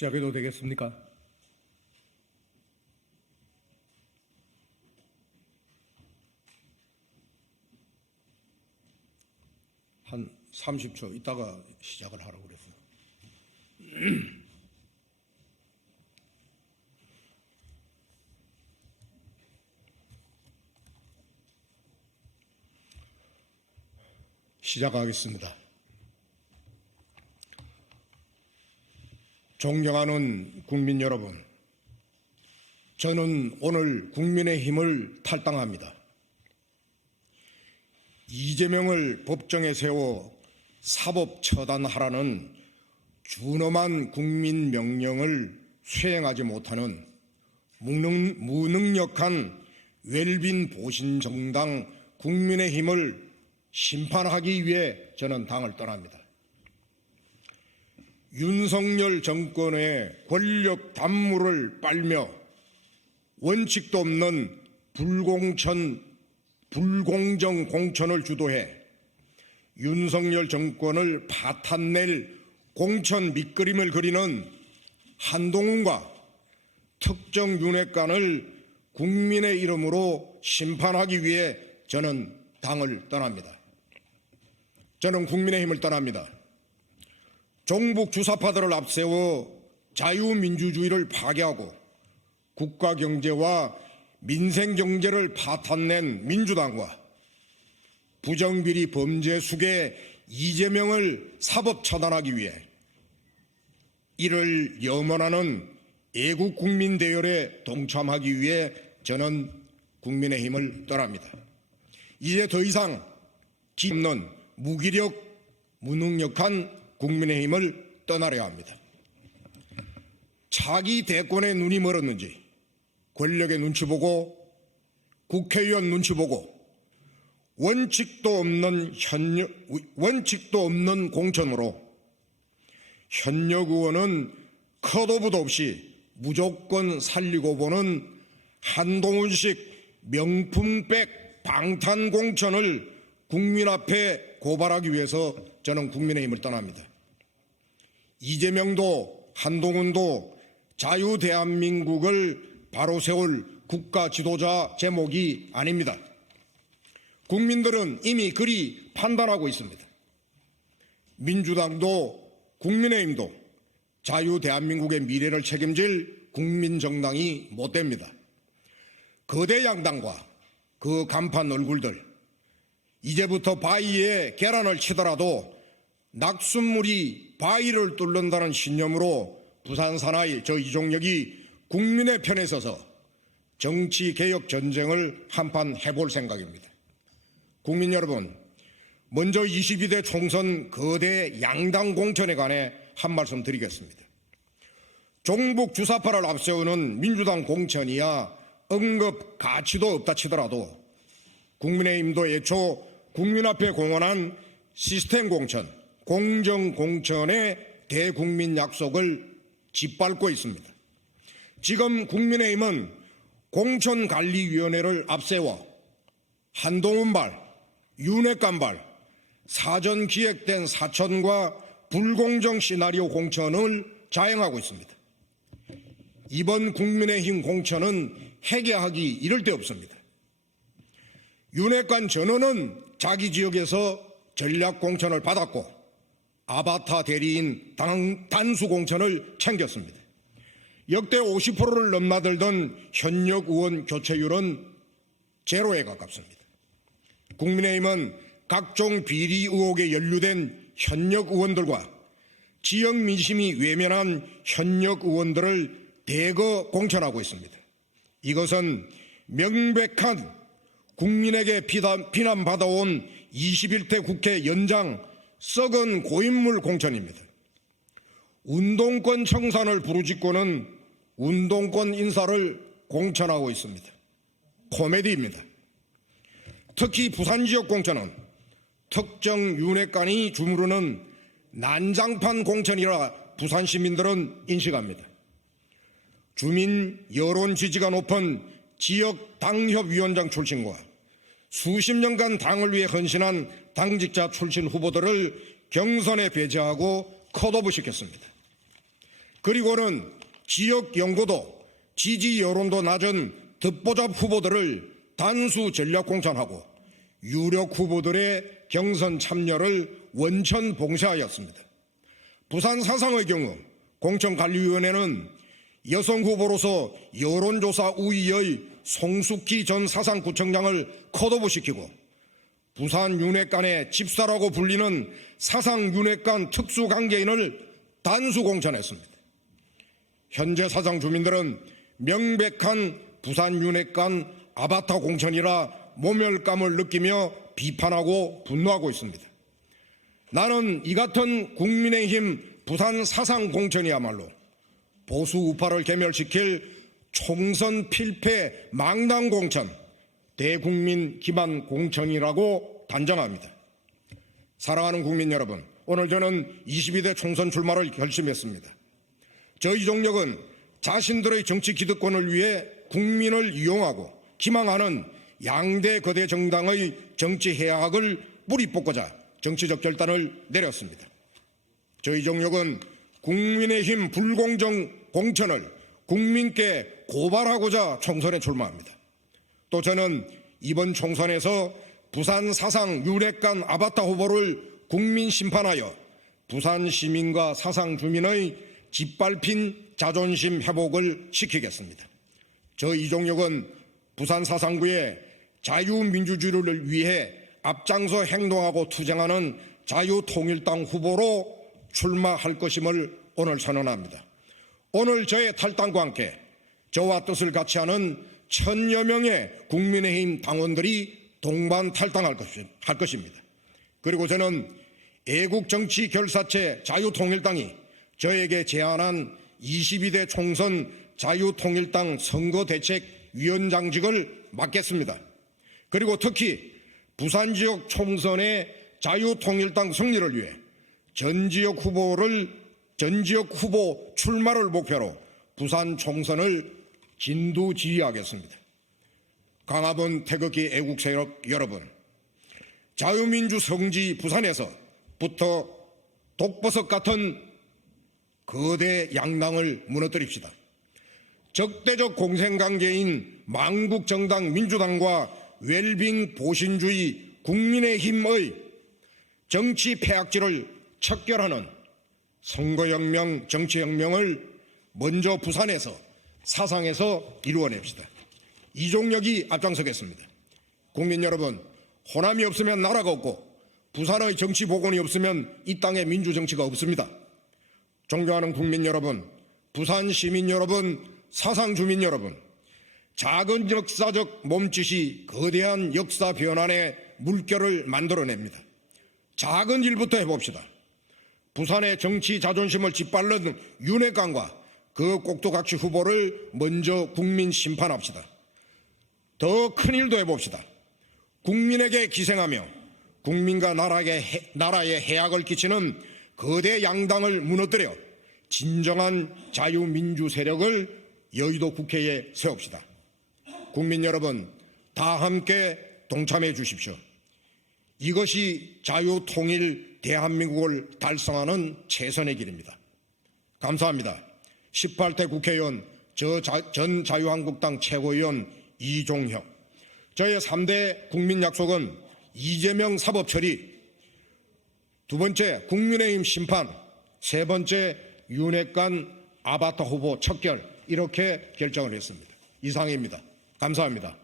시작해도 되겠습니까? 한 30초 있다가 시작을 하라고 그랬어요. 시작하겠습니다. 존경하는 국민 여러분, 저는 오늘 국민의힘을 탈당합니다. 이재명을 법정에 세워 사법 처단하라는 준엄한 국민 명령을 수행하지 못하는 무능력한 웰빈 보신 정당 국민의힘을 심판하기 위해 저는 당을 떠납니다. 윤석열 정권의 권력 담물을 빨며 원칙도 없는 불공정 공천을 주도해 윤석열 정권을 파탄낼 공천 밑그림을 그리는 한동훈과 특정 윤핵관을 국민의 이름으로 심판하기 위해 저는 당을 떠납니다. 저는 국민의힘을 떠납니다. 종북 주사파들을 앞세워 자유민주주의를 파괴하고 국가경제와 민생경제를 파탄낸 민주당과 부정비리 범죄 숙의 이재명을 사법 처단하기 위해 이를 염원하는 애국국민 대열에 동참하기 위해 저는 국민의힘을 떠납니다. 이제 더 이상 없는 무기력, 무능력한 국민의힘을 떠나려 합니다. 차기 대권의 눈이 멀었는지 권력의 눈치 보고 국회의원 눈치 보고 원칙도 없는 공천으로 현역 의원은 컷오브도 없이 무조건 살리고 보는 한동훈식 명품백 방탄 공천을 국민 앞에 고발하기 위해서 저는 국민의힘을 떠납니다. 이재명도 한동훈도 자유대한민국을 바로 세울 국가 지도자 제목이 아닙니다. 국민들은 이미 그리 판단하고 있습니다. 민주당도 국민의힘도 자유대한민국의 미래를 책임질 국민정당이 못 됩니다. 거대 양당과 그 간판 얼굴들, 이제부터 바위에 계란을 치더라도 낙숫물이 바위를 뚫는다는 신념으로 부산 사나이 저 이종혁이 국민의 편에 서서 정치개혁 전쟁을 한판 해볼 생각입니다. 국민 여러분, 먼저 22대 총선 거대 양당 공천에 관해 한 말씀 드리겠습니다. 종북 주사파를 앞세우는 민주당 공천이야 언급 가치도 없다 치더라도 국민의힘도 애초 국민 앞에 공언한 시스템 공천, 공정 공천의 대국민 약속을 짓밟고 있습니다. 지금 국민의힘은 공천관리위원회를 앞세워 한동훈발, 윤핵관발, 사전 기획된 사천과 불공정 시나리오 공천을 자행하고 있습니다. 이번 국민의힘 공천은 회개하기 이를 데 없습니다. 윤핵관 전원은 자기 지역에서 전략 공천을 받았고 아바타 대리인 단수 공천을 챙겼습니다. 역대 50%를 넘나들던 현역 의원 교체율은 제로에 가깝습니다. 국민의힘은 각종 비리 의혹에 연루된 현역 의원들과 지역 민심이 외면한 현역 의원들을 대거 공천하고 있습니다. 이것은 명백한 국민에게 비난받아온 21대 국회 연장 썩은 고인물 공천입니다. 운동권 청산을 부르짖고는 운동권 인사를 공천하고 있습니다. 코미디입니다. 특히 부산 지역 공천은 특정 윤핵관이 주무르는 난장판 공천이라 부산 시민들은 인식합니다. 주민 여론 지지가 높은 지역 당협위원장 출신과 수십 년간 당을 위해 헌신한 당직자 출신 후보들을 경선에 배제하고 컷오프 시켰습니다. 그리고는 지역 연고도 지지 여론도 낮은 듣보잡 후보들을 단수 전략 공천하고 유력 후보들의 경선 참여를 원천 봉쇄하였습니다. 부산 사상의 경우 공천관리위원회는 여성 후보로서 여론조사 우위의 송숙희 전 사상구청장을 컷오프시키고 부산 윤핵관의 집사라고 불리는 사상 윤핵관 특수관계인을 단수 공천했습니다. 현재 사상 주민들은 명백한 부산 윤핵관 아바타 공천이라 모멸감을 느끼며 비판하고 분노하고 있습니다. 나는 이 같은 국민의힘 부산 사상 공천이야말로 보수 우파를 괴멸시킬 총선 필패 망당 공천, 대국민 기만 공천이라고 단정합니다. 사랑하는 국민 여러분, 오늘 저는 22대 총선 출마를 결심했습니다. 저희 종력은 자신들의 정치 기득권을 위해 국민을 이용하고 기망하는 양대 거대 정당의 정치 해악을 뿌리 뽑고자 정치적 결단을 내렸습니다. 저희 종력은 국민의힘 불공정 공천을 국민께 고발하고자 총선에 출마합니다. 또 저는 이번 총선에서 부산 사상 윤핵관 아바타 후보를 국민 심판하여 부산 시민과 사상 주민의 짓밟힌 자존심 회복을 시키겠습니다. 저 이종혁은 부산 사상구의 자유민주주의를 위해 앞장서 행동하고 투쟁하는 자유통일당 후보로 출마할 것임을 오늘 선언합니다. 오늘 저의 탈당과 함께 저와 뜻을 같이 하는 1000여 명의 국민의힘 당원들이 동반 탈당할 것입니다. 그리고 저는 애국정치 결사체 자유통일당이 저에게 제안한 22대 총선 자유통일당 선거대책위원장직을 맡겠습니다. 그리고 특히 부산 지역 총선의 자유통일당 승리를 위해 전 지역 후보 출마를 목표로 부산 총선을 진두지휘하겠습니다. 강화본 태극기 애국세력 여러분, 자유민주 성지 부산에서부터 독버섯 같은 거대 양당을 무너뜨립시다. 적대적 공생관계인 망국정당 민주당과 웰빙 보신주의 국민의힘의 정치 폐악질을 척결하는 선거혁명, 정치혁명을 먼저 부산에서 사상에서 이루어냅시다. 이종력이 앞장서겠습니다. 국민 여러분, 호남이 없으면 나라가 없고 부산의 정치 복원이 없으면 이 땅에 민주정치가 없습니다. 존경하는 국민 여러분, 부산 시민 여러분, 사상 주민 여러분, 작은 역사적 몸짓이 거대한 역사 변환의 물결을 만들어냅니다. 작은 일부터 해봅시다. 부산의 정치 자존심을 짓밟는 윤핵관과 그 꼭두각시 후보를 먼저 국민 심판합시다. 더 큰 일도 해봅시다. 국민에게 기생하며 국민과 나라에 해악을 끼치는 거대 양당을 무너뜨려 진정한 자유민주 세력을 여의도 국회에 세웁시다. 국민 여러분, 다 함께 동참해 주십시오. 이것이 자유통일 대한민국을 달성하는 최선의 길입니다. 감사합니다. 18대 국회의원 전 자유한국당 최고위원 이종혁. 저의 3대 국민 약속은 이재명 사법 처리, 두 번째 국민의힘 심판, 세 번째 윤핵관 아바타 후보 척결, 이렇게 결정을 했습니다. 이상입니다. 감사합니다.